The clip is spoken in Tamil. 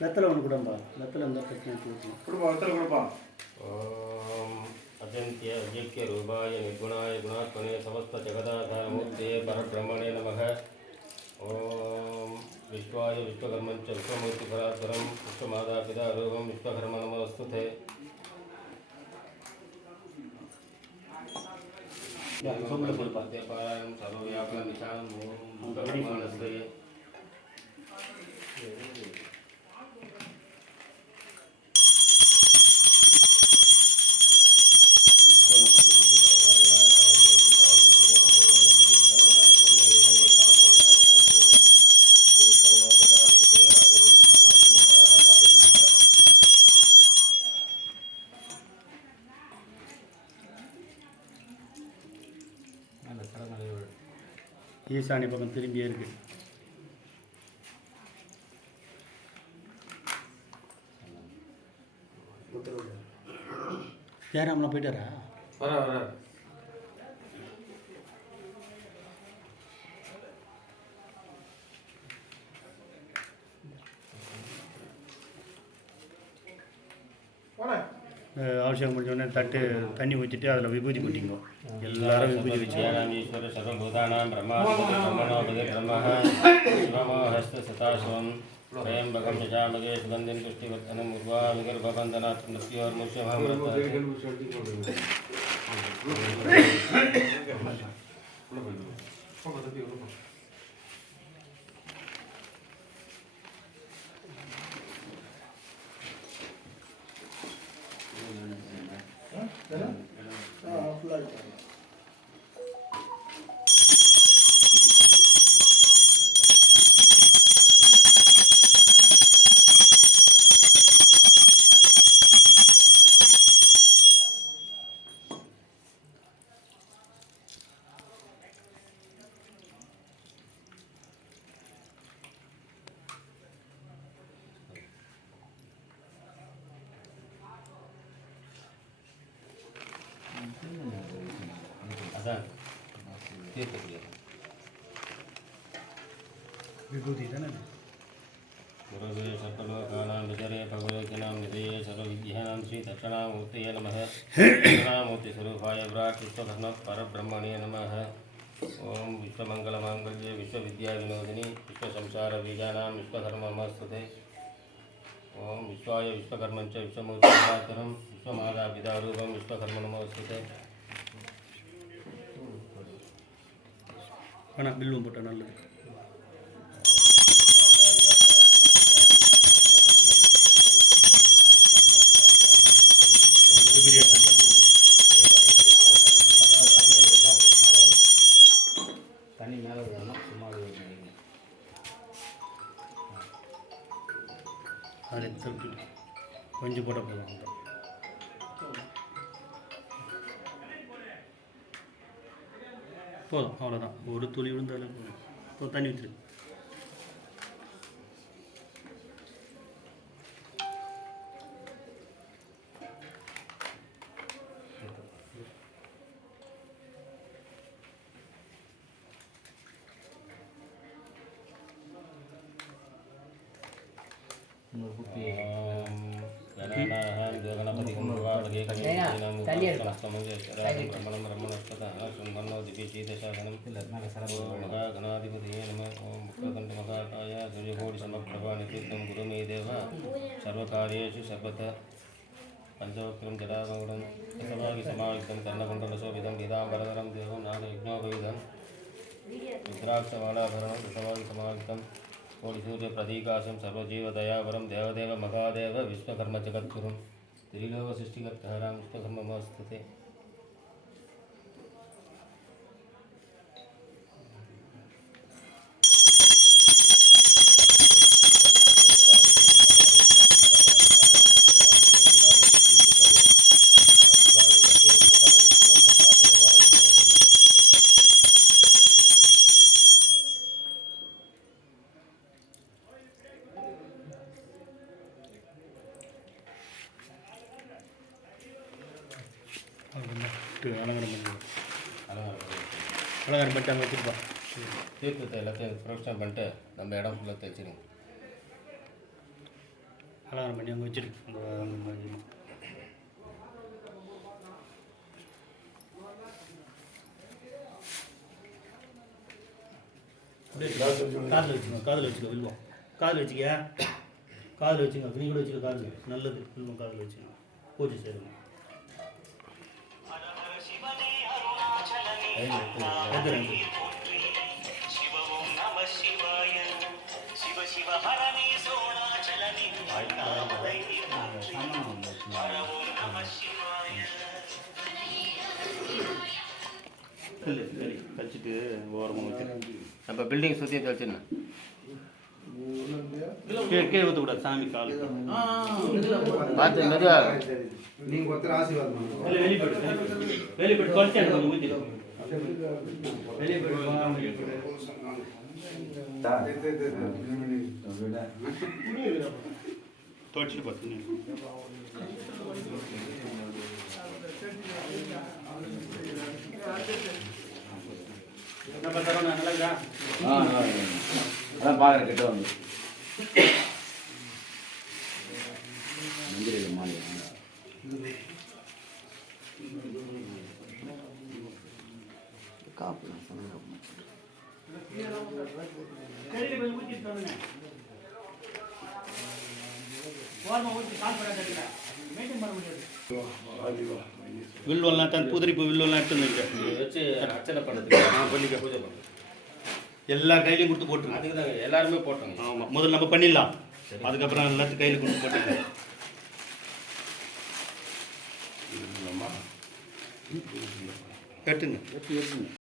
மெத்தலை ஒன்று கூடம்பா மெத்தலை இருந்தால் பிரச்சனை தீர்க்கும் கொடுப்பா மெத்தலை கொடுப்பா அஜந்திய அஜக்கிய ரூபாய நிர்குணாய குணாத்மனே சமஸ்த ஜெகதாதாரமூர்த்தியே பரபிரமணே நமக ஓம் விஸ்வாய விஸ்வகர்மஞ்ச விஸ்வமூர்த்தி பராத்வரம் விஸ்வமாதா பிதா ரூபம் விஸ்வகர்ம நமஸ்துதே பாராயணம் சர்வ வியாபாரம் நிஷானம் ஓம் அந்த கடமலை ஈசானி பக்கம் திரும்பியே இருக்குது ஜெயராம்லாம் போயிட்டாரா? வர வர. Voilà. அபிஷேகம் முடிஞ்ச உடனே தட்டு தண்ணி ஊற்றிட்டு அதில் விபூதி கொட்டிங்க எல்லாரும் விபூதி வச்சு ईश्वर सर्वभूतानां ब्रह्माण्डब्रह्मणोपदे ब्रह्मः शिवमोहस्तसताशिवं त्र्यम्बकं यजामगे তাই না आधार ते तकले विभूति था ना गुरुवे सकलोकानां विचरे भगवतीनां निधये सर्वविज्ञानां श्रीदक्षिणामूर्तये नमः दक्षिणामूर्तिस्वरूपाय विराट्विश्वघनपरब्रह्मणे नमः ॐ विश्वमङ्गलमाङ्गल्ये विश्वविद्याविनोदिनि विश्वसंसारबीजानां विश्वधर्ममस्तुते विश्वाय विश्वकर्मं च विश्वमूर्तिमातरं विश्वमादापिदारूपं विश्वकर्म ஆனால் பில்லும் போட்டால் நல்லது. போதும் அவ்வளோதான் ஒரு துளி விழுந்தாலும் போதும். இப்போ தண்ணி ஊற்றிடு இன்னொரு குப்பி மகாகணாதிபதியே நம ஓம் முக்கதண்ட மகாகாய துரியகோடி சமப்பிரபாணிக்கு தம் குருமே தேவ சர்வகாரியேஷு சர்வத பஞ்சவக்ரம் ஜடாமகுடம் சமாகி சமாயுக்தம் கர்ணகுண்டலசோபிதம் பீதாம்பரதரம் தேவம் நான யக்னோபயுதம் ருத்ராட்சமாலாபரணம் சமாகி சமாயுக்தம் கோடி சூரிய பிரதீகாசம் சர்வஜீவ தயாபரம் தேவதேவ மகாதேவ விஸ்வகர்ம ஜகத்குரும் त्रिलोक सृष्टिकर्ता नाम त्रिलोकसृष्टिकर्तः रामकृष्णसम्भवस्थते போட்டு அலங்காரம் பண்ணுவோம் அலங்காரம் அலங்காரம் பண்ணிட்டு அங்கே வச்சுருப்போம் தீர்த்தத்தை எல்லாத்தையும் பிரவேசம் பண்ணிட்டு நம்ம இடம் ஃபுல்லாக தைச்சிருங்க அலங்காரம் பண்ணி அங்கே வச்சுருக்கோம் காதில் வச்சுக்கோ காதில் வச்சுக்கோ வில்வம். காதில் வச்சுக்க காதில் வச்சுங்க நீ கூட வச்சுக்க காதில். நல்லது. வில்வம் காதில் வச்சுக்கோ. பூஜை செய்யணும். கழிச்சிட்டு ஓரமாக வச்சு நம்ம பில்டிங் சுற்றி தெளிச்சிடணும் கீழே கீழே ஊற்றக்கூடாது சாமி கால். பார்த்து மெதுவாக நீங்க ஒருத்தர் ஆசீர்வாதம் பண்ணுங்க. இல்லை வெளிப்படு. வெளிப்படு குறைச்சி எனக்கு ஊற்றி வெளிப்படு துவைச்சிட்டு பார்த்து அதான் பார்க்குறேன் கிட்ட வந்து மந்திரி மாலை காப்பு கையில் போய் ஊற்றிட்டு தரணும் ஓரமாக ஊற்றி கால் பண்ணாத மெயின்டைன் பண்ண முடியாது வில்வெல்லாம் தான் புதிரிப்பு வில்வெல்லாம் எடுத்து வச்சு அர்ச்சனை பண்ணுறதுக்கு ஆ பண்ணிக்க பூஜை பண்ணுறது எல்லா கையிலையும் கொடுத்து போட்டுருங்க அதுக்கு தாங்க எல்லாருமே போட்டோங்க. ஆமாம் முதல்ல நம்ம பண்ணிடலாம். அதுக்கப்புறம் எல்லாத்தையும் கையில் கொடுத்து போட்டுருங்க கட்டுங்க.